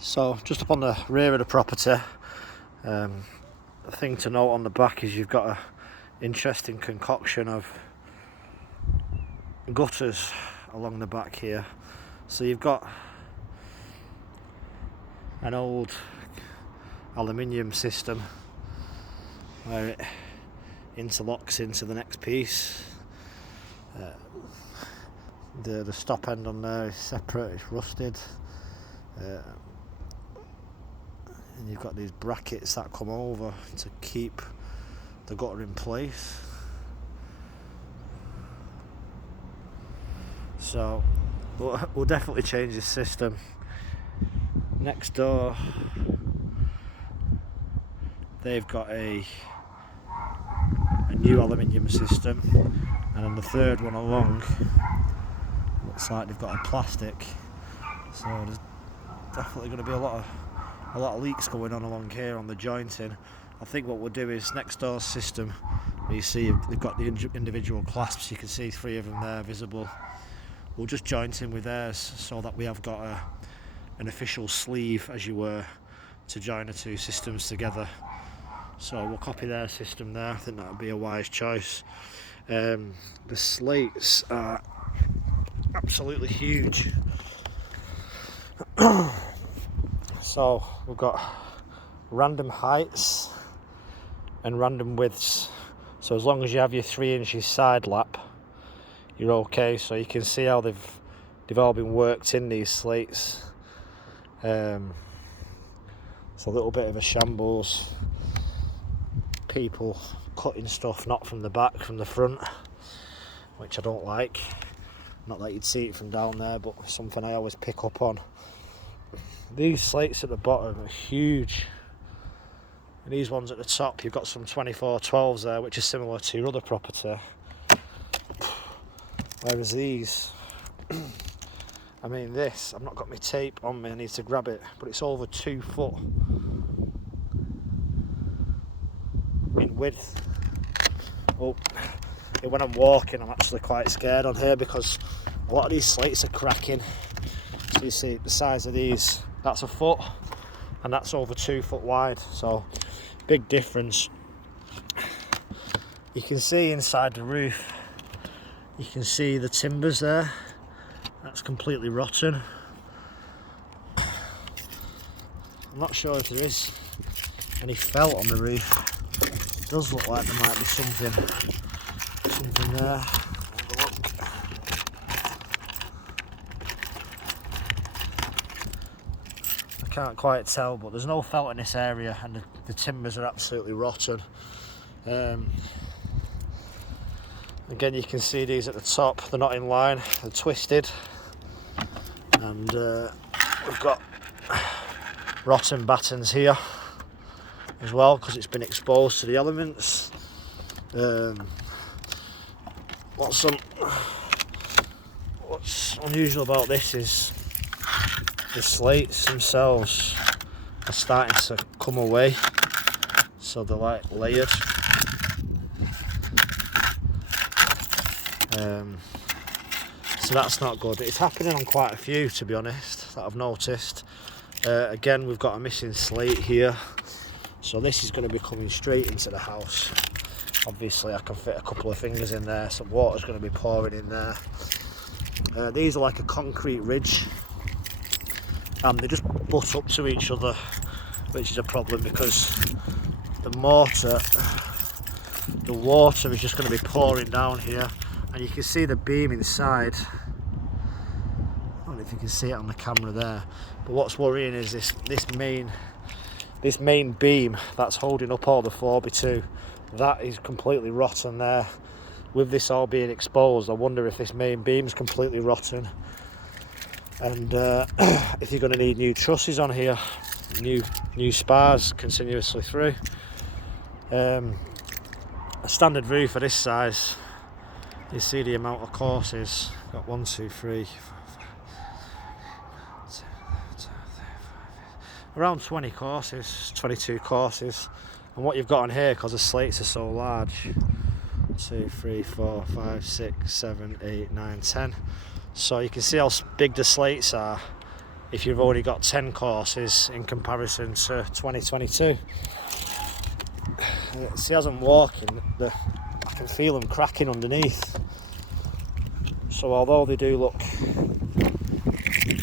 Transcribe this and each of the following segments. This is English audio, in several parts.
So just up on the rear of the property, the thing to note on the back is you've got a interesting concoction of gutters along the back here. So you've got an old aluminium system where it interlocks into the next piece. The stop end on there is separate, it's rusted. And you've got these brackets that come over to keep the gutter in place. So we'll definitely change this system. Next door, they've got a new aluminium system, and then the third one along looks like they've got a plastic. So there's definitely going to be a lot of leaks going on along here on the jointing. I think what we'll do is next door's system, you see they've got the individual clasps, you can see 3 of them there visible. We'll just joint in with theirs so that we have got an official sleeve, as you were, to join the 2 systems together. So we'll copy their system there. I think that would be a wise choice. The slates are absolutely huge. So we've got random heights and random widths. So as long as you have your 3 inches side lap, you're okay. So you can see how they've all been worked in, these slates. It's a little bit of a shambles. People cutting stuff not from the back, from the front, which I don't like. Not that you'd see it from down there, but something I always pick up on. These slates at the bottom are huge. And these ones at the top, you've got some 2412s there, which is similar to your other property. Whereas these, I mean this, I've not got my tape on me, I need to grab it, but it's over 2 foot in width. Oh, when I'm walking I'm actually quite scared on here because a lot of these slates are cracking. So you see the size of these, that's 1 foot and that's over 2 foot wide, so big difference. You can see inside the roof, you can see the timbers there, that's completely rotten. I'm not sure if there is any felt on the roof. It does look like there might be something there. Have a look. I can't quite tell, but there's no felt in this area and the timbers are absolutely rotten. Again, you can see these at the top, they're not in line, they're twisted. And we've got rotten battens here as well because it's been exposed to the elements. What's unusual about this is the slates themselves are starting to come away, so they're like layered. So that's not good. It's happening on quite a few, to be honest, that I've noticed. Again, we've got a missing slate here, so this is going to be coming straight into the house. Obviously I can fit a couple of fingers in there, some water's going to be pouring in there. These are like a concrete ridge and they just butt up to each other, which is a problem because the water is just going to be pouring down here, and you can see the beam inside. I don't know if you can see it on the camera there, but what's worrying is this main beam that's holding up all the 4x2. That is completely rotten there. With this all being exposed, I wonder if this main beam is completely rotten, and if you're going to need new trusses on here, new spars continuously through. A standard roof of this size, you see the amount of courses. Got 1, 2, 3, 4, 5, around 20 courses, 22 courses. And what you've got on here, because the slates are so large, 2, 3, 4, 5, 6, 7, 8, 9, 10. So you can see how big the slates are, if you've already got 10 courses in comparison to 2022. See, as I'm walking, I can feel them cracking underneath. So although they do look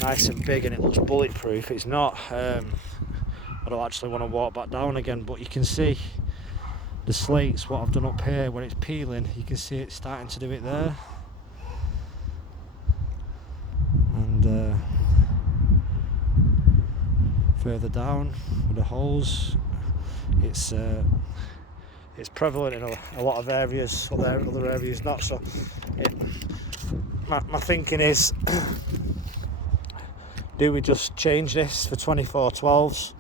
nice and big and it looks bulletproof, it's not. I don't actually want to walk back down again, but you can see the slates, what I've done up here, when it's peeling, you can see it starting to do it there. And further down with the holes, it's prevalent in a lot of areas, other areas not. So my thinking is, do we just change this for 2412s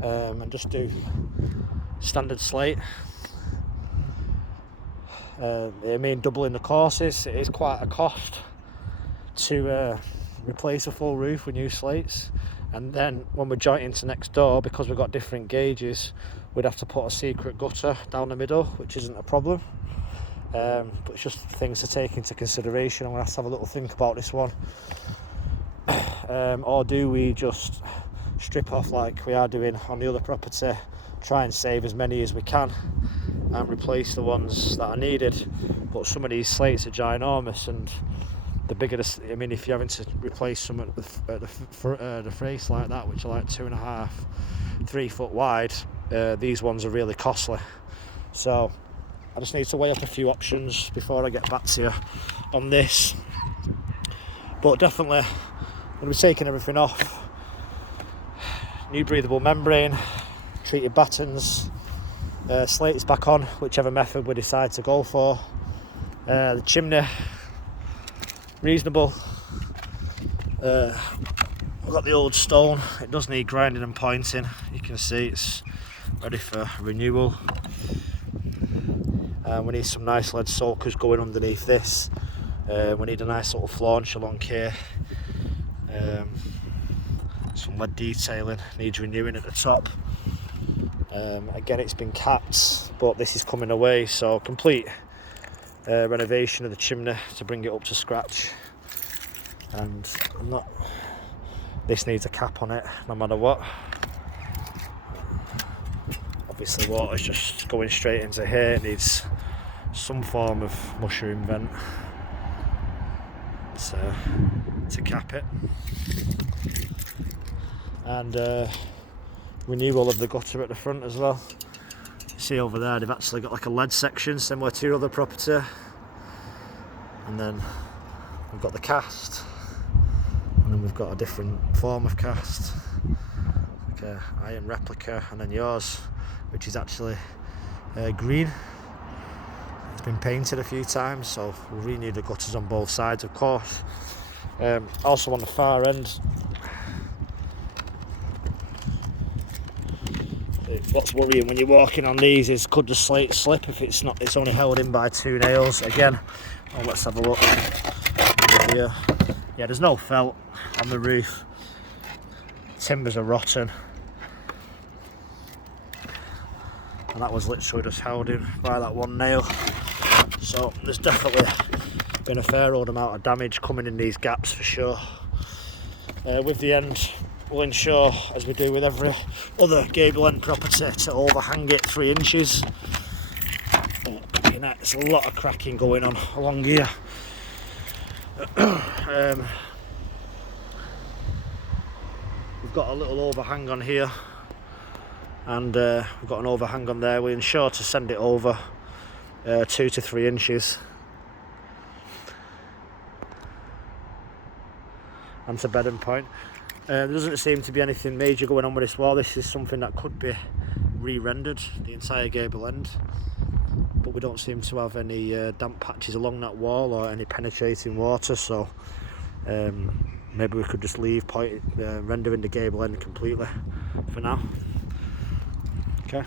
and just do standard slate? I mean, doubling the courses, it is quite a cost to replace a full roof with new slates. And then when we're jointing to next door, because we've got different gauges, we'd have to put a secret gutter down the middle, which isn't a problem. But it's just things to take into consideration. I'm going to have a little think about this one. Or do we just strip off like we are doing on the other property, try and save as many as we can and replace the ones that are needed? But some of these slates are ginormous, and the bigger I mean, if you're having to replace some at the face like that, which are like 2.5, 3 foot wide, these ones are really costly. So I just need to weigh up a few options before I get back to you on this. But definitely I'm going to be taking everything off. New breathable membrane, treated battens, slate is back on, whichever method we decide to go for. The chimney, reasonable. I've got the old stone, it does need grinding and pointing. You can see it's ready for renewal. We need some nice lead soakers going underneath this. We need a nice little flange along here. Some lead detailing needs renewing at the top. Again, it's been capped, but this is coming away, so complete renovation of the chimney to bring it up to scratch. And this needs a cap on it no matter what. Obviously water's just going straight into here, it needs some form of mushroom vent to cap it. And renewal of the gutter at the front as well. You see over there they've actually got like a lead section similar to your other property, and then we've got the cast, and then we've got a different form of cast, like a iron replica, and then yours, which is actually green. It's been painted a few times, so we'll renew the gutters on both sides, of course. Also on the far end, what's worrying when you're walking on these is, could the slate slip if it's only held in by 2 nails. Again, let's have a look here. Yeah, there's no felt on the roof, timbers are rotten, and that was literally just held in by that 1 nail. So there's definitely been a fair old amount of damage coming in these gaps for sure. With the end, we'll ensure, as we do with every other gable end property, to overhang it 3 inches. But, you know, it's a lot of cracking going on along here. We've got a little overhang on here, and we've got an overhang on there. We ensure to send it over 2 to 3 inches. And to bedding point. There doesn't seem to be anything major going on with this wall. This is something that could be re-rendered, the entire gable end, but we don't seem to have any damp patches along that wall or any penetrating water, so maybe we could just leave rendering the gable end completely for now. Okay.